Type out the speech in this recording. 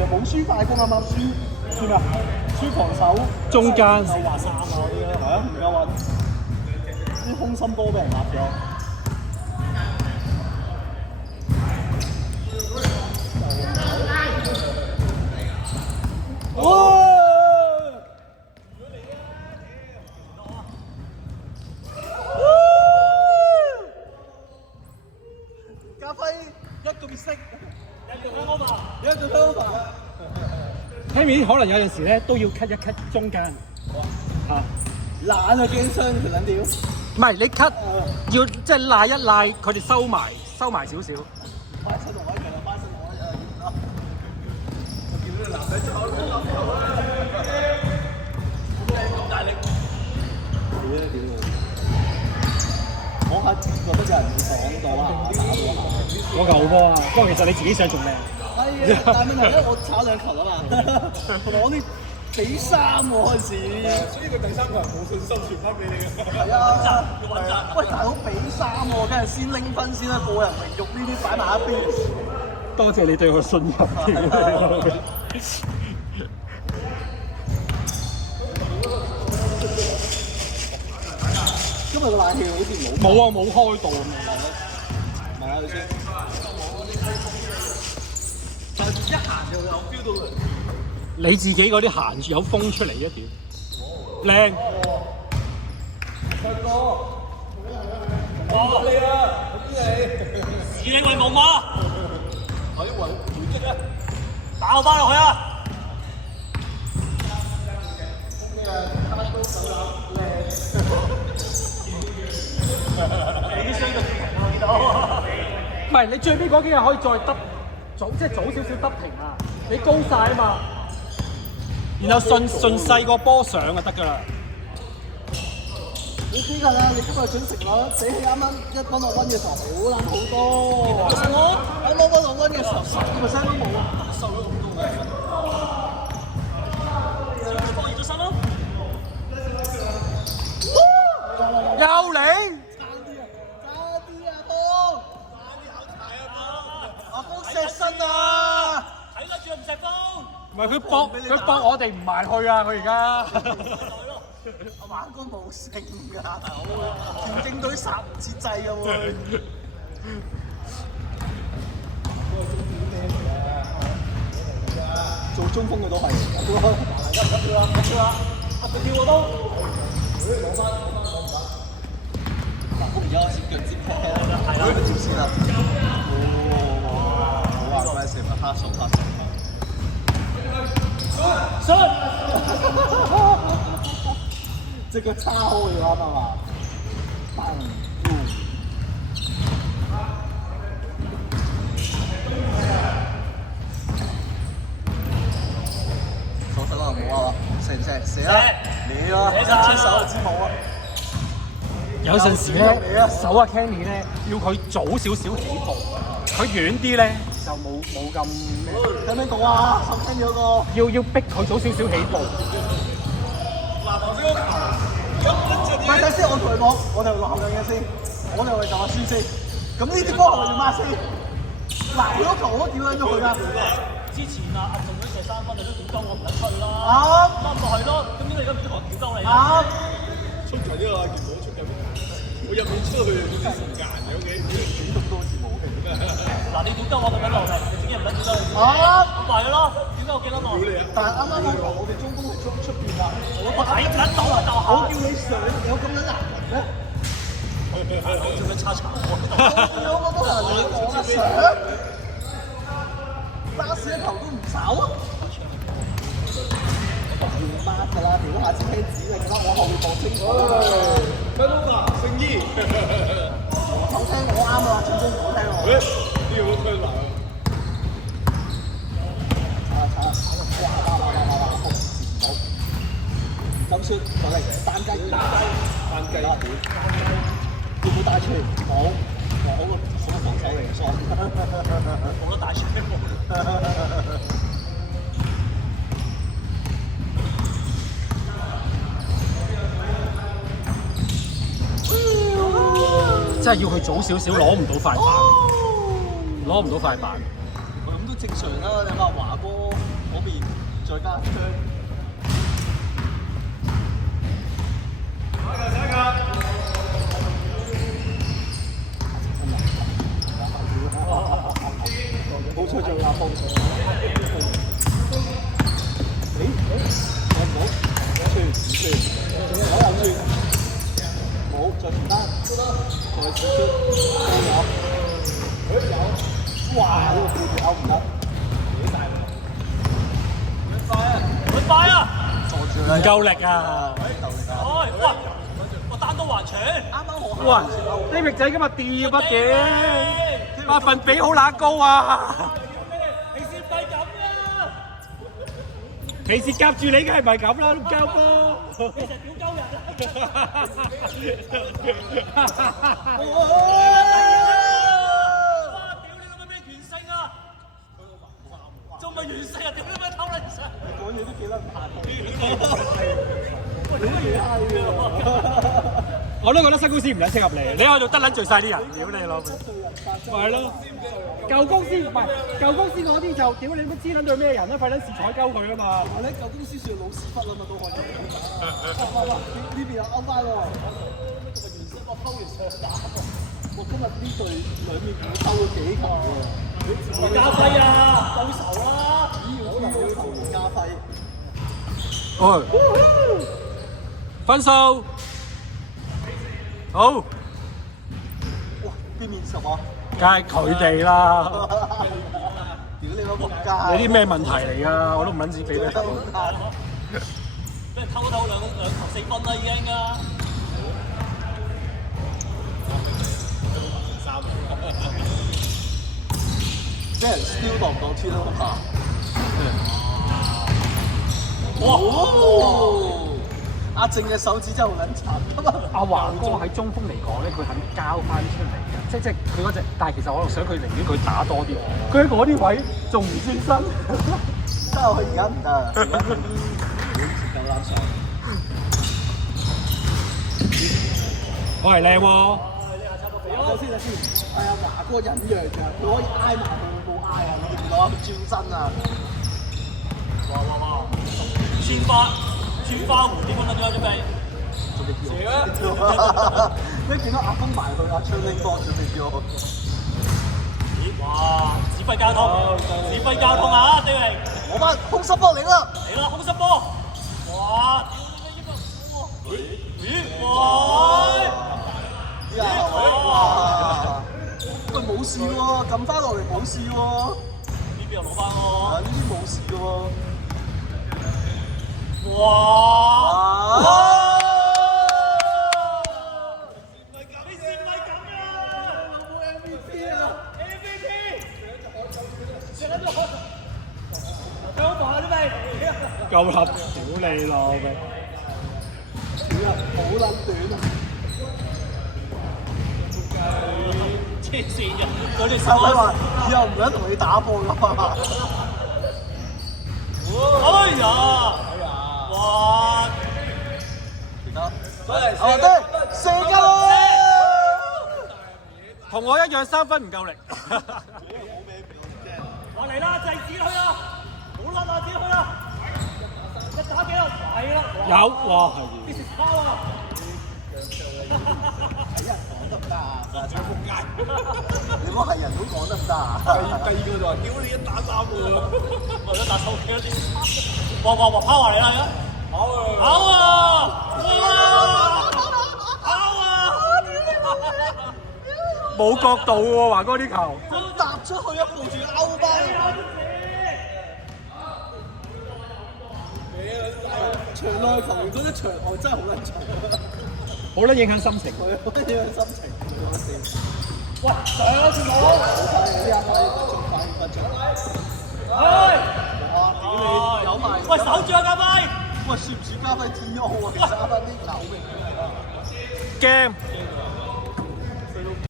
實冇輸快攻啱啱輸咩啊？輸防守，中間唔夠話三啊嗰啲咯，係啊，唔夠穩，啲空心波俾人立咗。哇！加輝一個別色，一個 turnover。Henry 可能有陣時咧都要 cut 一 cut 中間嚇，懶啊驚傷條撚屌！唔係你 cut 要即係賴一賴佢哋收埋少少。翻身同我一齊啦，翻身同我一齊啦！我見到你男仔走咁大力，屌！我下覺得有人會擋到啊，打到啊！我舊波啊，不過其實你自己上仲靚。係啊，但係問題咧，我炒兩球啊嘛，同埋我啲比三喎開始。所以佢第三球冇信心傳翻俾你嘅。係啊，喂大佬比三喎，梗係先拎分先啦，個人榮辱呢啲擺埋一邊。多謝你對我信任。今日個冷氣好似冇。冇啊，冇開到啊。唔係啊，你先。就一行就有 feel 到佢。你自己嗰啲行住有風出嚟一點，靚。開哥，你啊，我知你。以你為夢啊！我要為調職啊！爆翻落去啊！你衰到我見到。唔係你最尾嗰幾日可以再得早，即係早少少得停啊！你高晒啊嘛，然後順勢個波上就得㗎啦。你知㗎啦，你今日準食率比起啱啱一分落溫嘅時候好撚好多。啱啱溫落溫嘅時候10%都冇啊，收咗咁多嘅。放熱咗身咯。又嚟！差啲啊，波！阿峰錫身啊！睇得住唔食風。唔係佢搏我哋唔埋去啊！佢而家。阿馬哥冇勝㗎，大佬！田徑隊殺唔切掣㗎喎。做中鋒嘅都係。入啦！跳我都。我而家開始腳接踢啦，係啦，條線啦。好啊，快射咪黑手。這個叉開咗啊嘛，手手啦，冇啊，射唔射？射啦！你啊，出手就知冇啊！有陣時咧，手啊 Kenny 咧，要佢早少少起步，佢遠啲咧就冇咁咩。有咩講啊？手 Kenny 嗰個要逼佢早少少起步。嗱，頭先嗰球，唔係，等先，我同佢講，我哋落後兩嘢先，我哋就話輸先。咁呢啲波係咪要抹先？嗱，佢嗰球我都屌撚咗佢啦。之前啊，仲想射3分，你都屌鳩我唔得吹啦。啱，啱就係咯，咁點解而家唔知學屌鳩你？啱。出緊呢個見到出緊，我入面出去有啲時間嘅，OK。點咁多字冇嘅？嗱，你屌鳩我就緊流皮，你自己唔得屌鳩你。啱。咁咪係咯，點解我記得我？但係啱啱嗰球我哋中鋒係出邊㗎，我睇唔到啊，就我叫你上，有咁撚難咩？做咩叉叉我？有個都係你講啊上，拉屎一球都唔守。要抹㗎啦，如果下次聽指令啦，我後面講清楚。分鐘吧，勝意。我聽我啱啊，總之我聽我。呢個都分吧。咁算就嚟單雞，要冇帶出嚟？好，我個什麼防守嚟嘅？sorry，冇得大出嚟喎。真係要佢早少少攞唔到塊板，攞唔到塊板。我咁都正常啦。你話華哥嗰邊再加槍。好彩仲有風。冇，再傳單，再試出，都有。哇！呢個背條勾唔得，佢快啊！坐住啦，唔夠力啊！哎，哇！我單刀還拳，啱啱我哇！呢域仔今日掉乜嘢？百分比好乸高啊！你先費咁啦！平時夾住你梗係唔係咁啦，都唔交波。你成屌鳩人啊！仲咪完勝啊！屌你咪偷撚上！講嘢都幾撚怕我都覺得新公司唔撚適合你，你喺度得撚罪曬啲人，屌你老味！咪係咯，舊公司唔係舊公司嗰啲就屌你乜知撚對咩人啦，費撚事睬鳩佢啊嘛！我咧舊公司算老屎忽啦嘛，都可以。呢邊有歐翻喎，今日原先我偷完上打喎，我今日呢隊兩面股偷咗幾球喎。加輝啊，報仇啦！可能要球員加輝。哦，分數好，哇！邊面十啊？梗係佢哋啦！屌你個仆街！你啲咩問題嚟㗎？我都唔撚知俾咩。俾人偷兩球4分啦已經㗎。俾人 steal 落唔到天啊！哇！阿靜嘅手指真係好撚殘。阿華哥喺中鋒嚟講咧，佢肯交翻出嚟嘅，即佢嗰隻，但係其實我想佢寧願佢打多啲，佢喺嗰啲位仲唔轉身。真係佢而家唔得，而家啲夠膽上。我係靚喎。睇先，係啊，華哥隱約㗎，佢可以挨埋佢冇挨啊，你見唔見到啊？轉身啊！哇！穿花蝴蝶咁樣準備。你見到阿峰埋去，阿昌拎波準備叫我。咦！哇！指揮交通，指揮交通啊！丁榮，我班空心波嚟啦！嚟啦，空心波！哇！屌你咩呢個？哇！喂，冇事喎，撳翻落嚟冇事喎。呢邊又攞翻喎。啊，呢啲冇事嘅喎。哇！你先唔係咁啊！冇 MVP 啊 ！MVP！ 你諗住香港啊？啲咪夠合屌你老味！好撚短啊！黐線嘅，嗰啲係咪話以後唔想同你打波㗎嘛？哎呀！哇！哦對，射夠啦！同我一樣3分唔夠力。我嚟啦，制止佢啦！好甩啊，止佢啦！一打幾啊？係啦！有哇係。啲食包啊！係人講得唔得啊？你講係人都講得唔得啊？第二個就話：屌你一打3個，為咗打手機嗰啲，哇！拋埋嚟啦！跑啊！冇角度喎，華哥啲球。佢踏出去一步仲要勾翻。場內球員嗰啲場外真係好撚長，好撚影響心情。好影響心情。喂，上住我！呢下可以仲快5分鐘。哇！屌你有埋。喂，守住啊，家輝！喂，算唔算加輝 T.O. 啊？其實啱啱啲扭明嚟㗎。驚。